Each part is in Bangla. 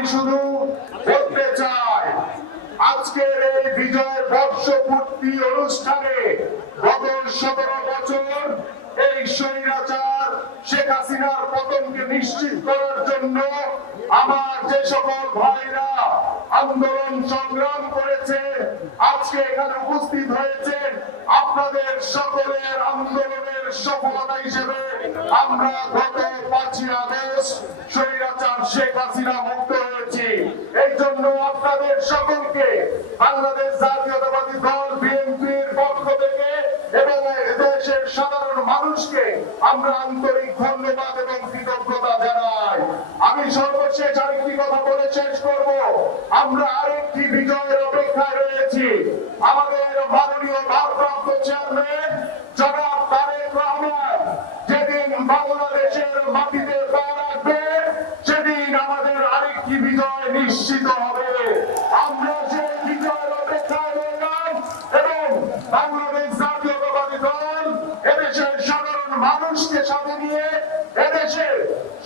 আমি শুধু বলতে চাই, আজকের এই বিজয় বর্ষপূর্তি অনুষ্ঠানে গত সতেরো বছর এই স্বৈরাচার শেখ হাসিনার পতনকে নিশ্চিত করার জন্য আমার যে সকল ভাইরা আন্দোলন সংগ্রাম করেছে, আজকে এখানে উপস্থিত হয়েছেন আপনাদের সকলের আন্দোলনের সফলতা হিসেবে আমরা গত পাঁচই আগস্ট স্বৈরাচার শেখ হাসিনা মুক্ত হয়েছি এই জন্য আপনাদের সকলকে বাংলাদেশ জাতীয়তাবাদী দল, বিএনপির পক্ষ থেকে এবং দেশের সাধারণ মানুষকে আমরা আন্তরিক ধন্যবাদ এবং কৃতজ্ঞতা জানাই। আমি সর্বশেষ আরেকটি কথা বলে শেষ করব। আমরা আরেকটি বিজয়ের অপেক্ষায় রয়েছি। আমাদের মাননীয় ভারপ্রাপ্ত চেয়ারম্যান জনাব তারেক রহমান যেদিন বাংলাদেশের মাটিতে আরেকটি বিজয় নিশ্চিত হবে। আমরা সেই বিজয়ের অপেক্ষায় রইলাম এবং বাংলাদেশ জাতীয়তাবাদী দল এদেশের সাধারণ মানুষকে সাথে নিয়ে, এদেশের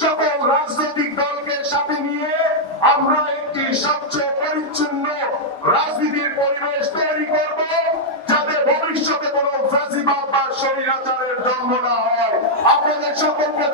সকল রাজনৈতিক দলকে সাথে নিয়ে আমরা একটি স্বচ্ছ পরিচ্ছন্ন রাজনীতির পরিবেশ তৈরি করব যাতে ভবিষ্যতে কোনো ফ্যাসিবাদ বা স্বৈরাচারের জন্ম না হয়। আপনাদের সকলকে